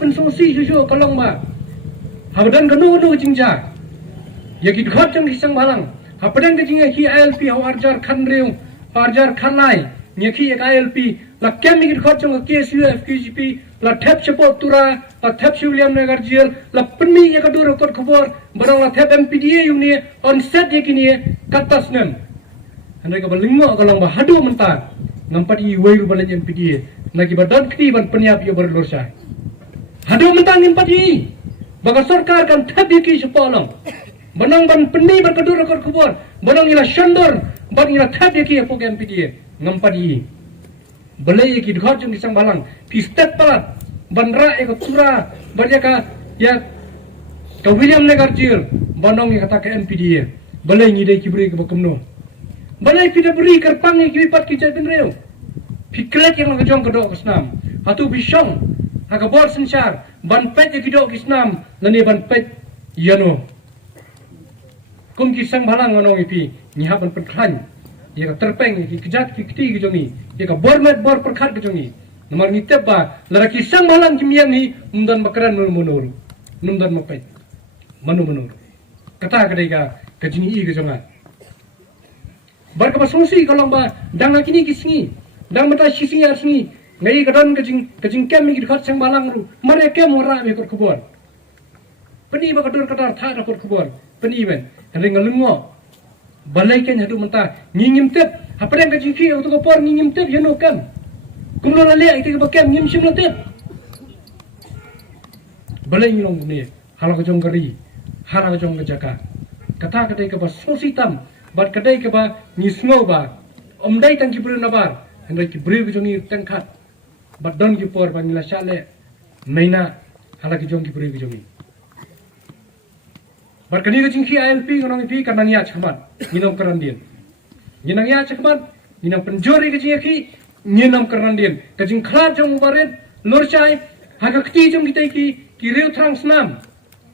pensongsi juju kalong ba habadan kanu jingja ya ki khot jang kisang balang habadan ke jinga ki ILP harjar khan reu harjar khanai nyeki ek ILP la kem ki khot jang KSU FKGP la thep chepo tura la thep William Nagar jail la penmi ya kadur kot khobor barang la thep MPDA uni on set yakini katas nem andai ka balingo kalong ba hadu mentar nampat i wairu balan MPDA lagi badan kti ban penyap yo berlur sai hadu mentang nampat i baga sarkar kan thabi ki sepolong banang ban penni ban kadur kot khobor banang ila shandor ban ila thabi ki pok MPDA nampat i balai ki dhot jeng disang balang ki step palat banra ek tura banyak ya ka William Nagar jail banong kata ke MPDA balai ni dei ki beri ke bakamno balai kita beri kerpang ki pat ki jai benreu pikret yang ngajong kedok kesnam hatu bisong aga bor sensar ban pet ki dok kisnam lani ban pet yano kum ki sang balang ngonong ipi nyiha ban penklan ya terpeng ki kejat ki kti ki jongi ya ka bor met bor perkhat ki jongi nomor ni teba laraki sang balang ki miang ni mundan makaran munur mundan mapet manu kata kadai ka kajini i ki jonga bar ka basongsi kalong ba dang kini kisingi dang mata sisingi arsingi ngai kadan kajing kem mi khat sang balang ru mare kem ora me kot khobor pani ba kadur katar tha kot khobor pani ben ring ngalungo balai ken hadu menta ngingim tep hapren kajing ki auto kopor ngingim tep yano kam kumlo la le ite ba kem ngim sim tep balai ngilong ne hala ka jong gari hara ka jong jaka kata kadai ka ba sosi tam bat kadai ka ba nisngo ba omdai tang ki bru nabar hendai ki bru ki jongi tengkhat bat don ki por ba ngila chale meina hala ki jong ki bru ki jongi bat kani ka jingki ILP ngonong pi kanang ya chakmat nginong karandien nginang ya chakmat nginang penjori ka jingki nginong karandien ka jing khlat jong baret lorchai haga kti jong kitai ki reu thrang snam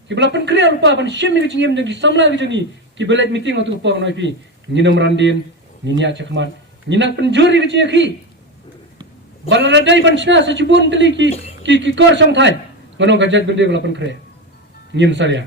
ki belapan kriya rupa ban shemi ka jingem jong ki samla ki jongi ki belet meeting otu por noi pi nginom randien ninya chakmat nginang penjori ka jingki baladai ban sna sa chibun teli ki kor sang thai ngonong ka jat bende belapan kriya ngim salia